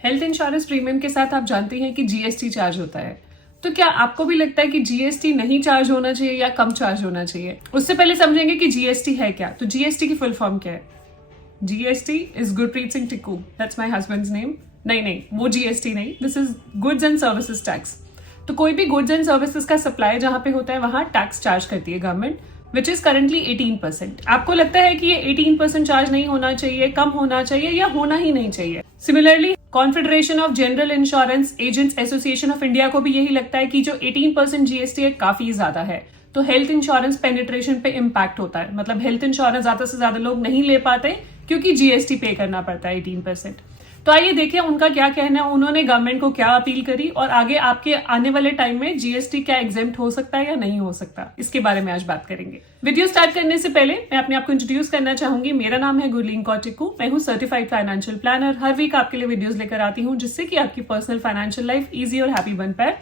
Health insurance premium के साथ आप जानते हैं कि जीएसटी चार्ज होता है। तो क्या आपको भी लगता है कि जीएसटी नहीं चार्ज होना चाहिए या कम चार्ज होना चाहिए? उससे पहले समझेंगे कि जीएसटी है क्या। तो जीएसटी की फुल फॉर्म क्या है? GST is Gurpreet Singh Tikku, that's my husbands name. नहीं, वो जीएसटी नहीं, this is goods and services tax. तो कोई भी गुड्स एंड सर्विसेज का सप्लाई जहां पे होता है वहां टैक्स चार्ज करती है गवर्नमेंट, विच इज करंटली 18%। आपको लगता है कि ये 18% चार्ज नहीं होना चाहिए, कम होना चाहिए या होना ही नहीं चाहिए? Similarly confederation of general insurance agents association of India को भी यही लगता है कि जो 18% जीएसटी है काफी ज्यादा है। तो हेल्थ इंश्योरेंस पेनिट्रेशन पे इम्पैक्ट होता है, मतलब हेल्थ इंश्योरेंस ज्यादा से ज्यादा लोग नहीं ले पाते क्योंकि जीएसटी पे करना पड़ता है 18%। तो आइए देखिए उनका क्या कहना है, उन्होंने गवर्नमेंट को क्या अपील करी और आगे आपके आने वाले टाइम में जीएसटी क्या एग्जेम्प्ट हो सकता है या नहीं हो सकता, इसके बारे में आज बात करेंगे। वीडियो स्टार्ट करने से पहले मैं अपने आप को इंट्रोड्यूस करना चाहूंगी। मेरा नाम है गुरलीन कौर टिक्कू, मैं हूँ सर्टिफाइड फाइनेंशियल प्लानर। हर वीक आपके लिए वीडियोस लेकर आती हूँ जिससे कि आपकी पर्सनल फाइनेंशियल लाइफ इजी और हैप्पी बन पाए,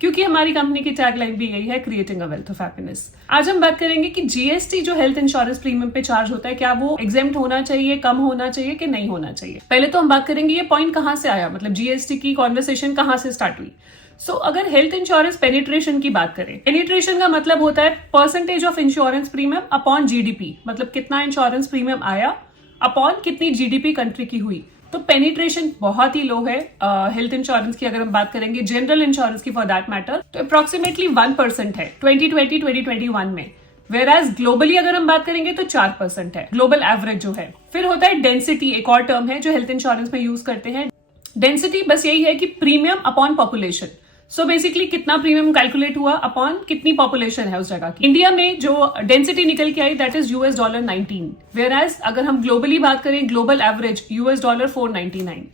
क्योंकि हमारी कंपनी की टैगलाइन भी यही है, creating a wealth of happiness. आज हम बात करेंगे कि जीएसटी जो हेल्थ इंश्योरेंस प्रीमियम पे चार्ज होता है, क्या वो एग्जेम्प्ट होना चाहिए, कम होना चाहिए कि नहीं होना चाहिए। पहले तो हम बात करेंगे ये पॉइंट कहां से आया, मतलब जीएसटी की कॉन्वर्सेशन कहां से स्टार्ट हुई। अगर हेल्थ इंश्योरेंस पेनिट्रेशन की बात करें, पेनिट्रेशन का मतलब होता है percentage of insurance premium upon GDP, मतलब कितना इंश्योरेंस प्रीमियम आया अपॉन कितनी जीडीपी कंट्री की हुई। तो पेनिट्रेशन बहुत ही लो है हेल्थ इंश्योरेंस की। अगर हम बात करेंगे जनरल इंश्योरेंस की फॉर दैट मैटर, तो अप्रोक्सीमेटली 1% है 2020-2021 में, वेयर एज ग्लोबली अगर हम बात करेंगे तो 4% है ग्लोबल एवरेज जो है। फिर होता है डेंसिटी, एक और टर्म है जो हेल्थ इंश्योरेंस में यूज करते हैं। डेंसिटी बस यही है कि premium upon population. So basically कितना प्रीमियम कैलकुलेट हुआ अपॉन कितनी पॉपुलेशन है उस जगह की। इंडिया में जो डेंसिटी निकल के आई दैट इज $19, वेयर एज अगर हम ग्लोबली बात करें ग्लोबल एवरेज $499।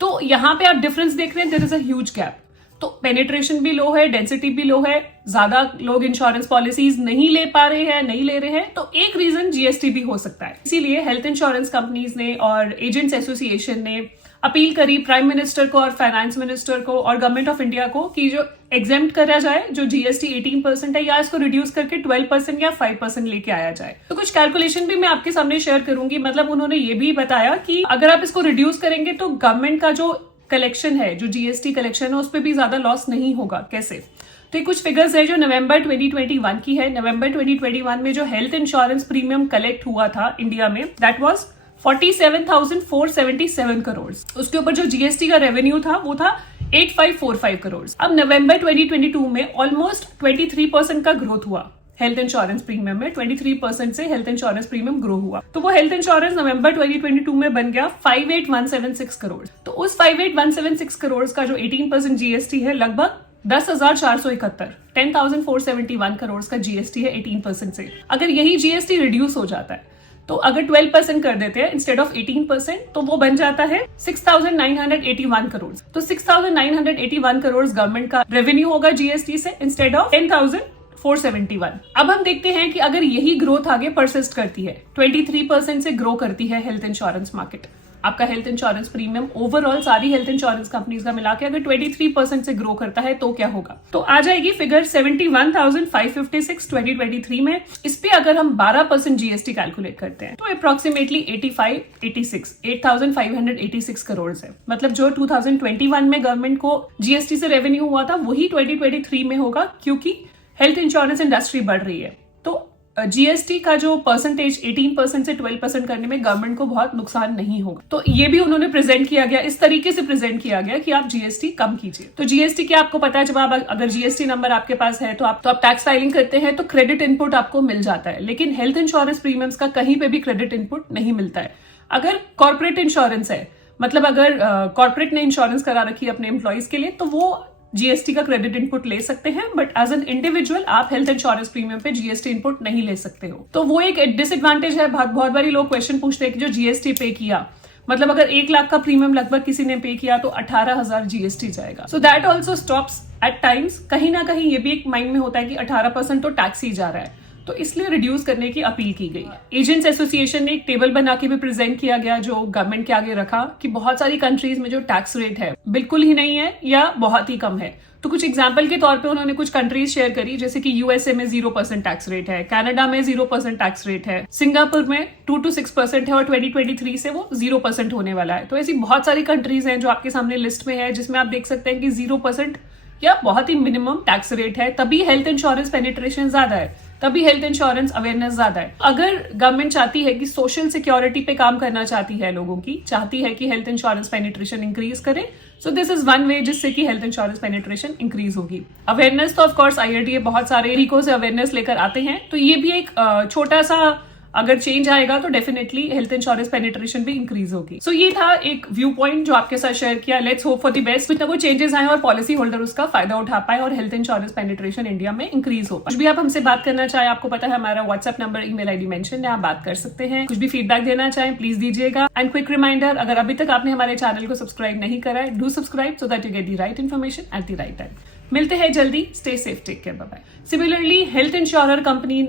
तो यहाँ पे आप डिफरेंस देख रहे हैं, there is a huge gap. तो पेनिट्रेशन भी लो है, डेंसिटी भी लो है, ज्यादा लोग इंश्योरेंस पॉलिसीज नहीं ले पा रहे हैं, नहीं ले रहे हैं। तो एक रीजन जीएसटी भी हो सकता है। इसीलिए हेल्थ इंश्योरेंस कंपनीज ने और एजेंट्स एसोसिएशन ने अपील करी प्राइम मिनिस्टर को और फाइनेंस मिनिस्टर को और गवर्नमेंट ऑफ इंडिया को कि जो एग्जेम्प्ट करा जाए जो जीएसटी 18% है, या इसको रिड्यूस करके 12% या 5% लेके आया जाए। तो कुछ कैलकुलेशन भी मैं आपके सामने शेयर करूंगी। मतलब उन्होंने ये भी बताया कि अगर आप इसको रिड्यूस करेंगे तो गवर्नमेंट का जो कलेक्शन है, जो जीएसटी कलेक्शन है, उस पर भी ज्यादा लॉस नहीं होगा। कैसे? तो कुछ फिगर्स है जो नवंबर 2021 की है। नवंबर 2021 में जो हेल्थ इंश्योरेंस प्रीमियम कलेक्ट हुआ था इंडिया में, दैट वाज 47,477 करोड़। उसके ऊपर जो जीएसटी का रेवेन्यू था वो था 8545 करोड़। अब नवंबर 2022 में ऑलमोस्ट 23% का ग्रोथ हुआ हेल्थ इंश्योरेंस प्रीमियम में। 23% से हेल्थ इंश्योरेंस प्रीमियम ग्रो हुआ। तो वो हेल्थ इंश्योरेंस नवंबर 2022 में बन गया 58,176 करोड़। तो उस 58,176 करोड़ का जो 18% जीएसटी है, लगभग 10,471 10,471 करोड़ का जीएसटी है 18% से। अगर यही जीएसटी रिड्यूस हो जाता है, तो अगर 12% कर देते हैं इंस्टेड ऑफ 18%, तो वो बन जाता है 6,981 करोड़। तो 6,981 करोड़ गवर्नमेंट का रेवेन्यू होगा जीएसटी से इंस्टेड ऑफ 10,471। अब हम देखते हैं कि अगर यही ग्रोथ आगे परसिस्ट करती है, 23% से ग्रो करती है हेल्थ इंश्योरेंस मार्केट, आपका हेल्थ इंश्योरेंस प्रीमियम ओवरऑल सारी हेल्थ इंश्योरेंस कंपनीज का मिला के अगर 23% से ग्रो करता है तो क्या होगा? तो आ जाएगी फिगर 71,556 2023 में। इस पे अगर हम 12% जीएसटी कैलकुलेट करते हैं तो अप्रोक्सीमेटली 8,586 करोड़ है। मतलब जो 2021 में गवर्नमेंट को जीएसटी से रेवेन्यू हुआ था वही 2023 में होगा, क्योंकि हेल्थ इंश्योरेंस इंडस्ट्री बढ़ रही है। तो जीएसटी का जो परसेंटेज 18% से 12% करने में गवर्नमेंट को बहुत नुकसान नहीं होगा। तो ये भी उन्होंने प्रेजेंट किया गया, इस तरीके से प्रेजेंट किया गया कि आप जीएसटी कम कीजिए। तो जीएसटी क्या आपको पता है, जब आप अगर जीएसटी नंबर आपके पास है तो आप टैक्स फाइलिंग करते हैं तो क्रेडिट इनपुट आपको मिल जाता है। लेकिन हेल्थ इंश्योरेंस प्रीमियम्स का कहीं पे भी क्रेडिट इनपुट नहीं मिलता है। अगर कॉर्पोरेट इंश्योरेंस है, मतलब अगर कॉर्पोरेट ने इंश्योरेंस करा रखी है अपने एम्प्लॉइज के लिए, तो वो जीएसटी का क्रेडिट इनपुट ले सकते हैं। बट एज एन इंडिविजुअल आप हेल्थ इंश्योरेंस प्रीमियम पे जीएसटी इनपुट नहीं ले सकते हो। तो वो एक डिसएडवांटेज है। बहुत बारी लोग क्वेश्चन पूछते हैं कि जो जीएसटी पे किया, मतलब अगर 1 लाख का प्रीमियम लगभग किसी ने पे किया तो 18,000 जीएसटी जाएगा। So that also stops at times. कहीं ना कहीं ये भी एक माइंड में होता है कि 18% तो टैक्स ही जा रहा है। तो इसलिए रिड्यूस करने की अपील की गई। एजेंट्स एसोसिएशन ने एक टेबल बना के भी प्रेजेंट किया गया जो गवर्नमेंट के आगे रखा कि बहुत सारी कंट्रीज में जो टैक्स रेट है बिल्कुल ही नहीं है या बहुत ही कम है। तो कुछ एग्जाम्पल के तौर पे उन्होंने कुछ कंट्रीज शेयर करी, जैसे कि यूएसए में 0% टैक्स रेट है, कनाडा में 0% टैक्स रेट है, सिंगापुर में 2 to 6% है और 2023 से वो 0% होने वाला है। तो ऐसी बहुत सारी कंट्रीज हैं जो आपके सामने लिस्ट में है जिसमें आप देख सकते हैं कि 0% या बहुत ही मिनिमम टैक्स रेट है। तभी हेल्थ इंश्योरेंस पेनिट्रेशन ज्यादा है, तभी हेल्थ इंश्योरेंस अवेयरनेस ज्यादा है। अगर गवर्नमेंट चाहती है कि सोशल सिक्योरिटी पे काम करना चाहती है, लोगों की चाहती है कि हेल्थ इंश्योरेंस पेनिट्रेशन इंक्रीज करे, so this is one way जिससे कि हेल्थ इंश्योरेंस पेनिट्रेशन इंक्रीज होगी। अवेयरनेस तो ऑफ कोर्स IRDA बहुत सारे तरीकों से अवेयरनेस लेकर आते हैं, तो ये भी एक छोटा सा अगर चेंज आएगा तो डेफिनेटली हेल्थ इंश्योरेंस पेनिट्रेशन भी इंक्रीज होगी। सो ये था एक व्यू पॉइंट जो आपके साथ शेयर किया। Let's hope for the best, कुछ ना कुछ चेंजेस आए और पॉलिसी होल्डर उसका फायदा उठा पाए और हेल्थ इंश्योरेंस पेनिट्रेशन इंडिया में इंक्रीज हो। कुछ भी आप हमसे बात करना चाहे, आपको पता है हमारा WhatsApp number, email ID mention है, आप बात कर सकते हैं। कुछ भी फीडबैक देना चाहें प्लीज दीजिएगा। एंड क्विक रिमाइंडर, अगर अभी तक आपने हमारे चैनल को सब्सक्राइब नहीं करा है, do subscribe so that you get the right information at the right time. मिलते हैं जल्दी, stay safe, take care, bye bye. Similarly health insurer company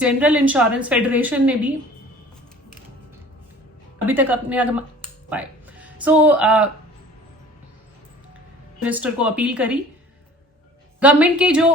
general insurance federation ने भी अभी तक अपने पाए मिनिस्टर को अपील करी। गवर्नमेंट के जो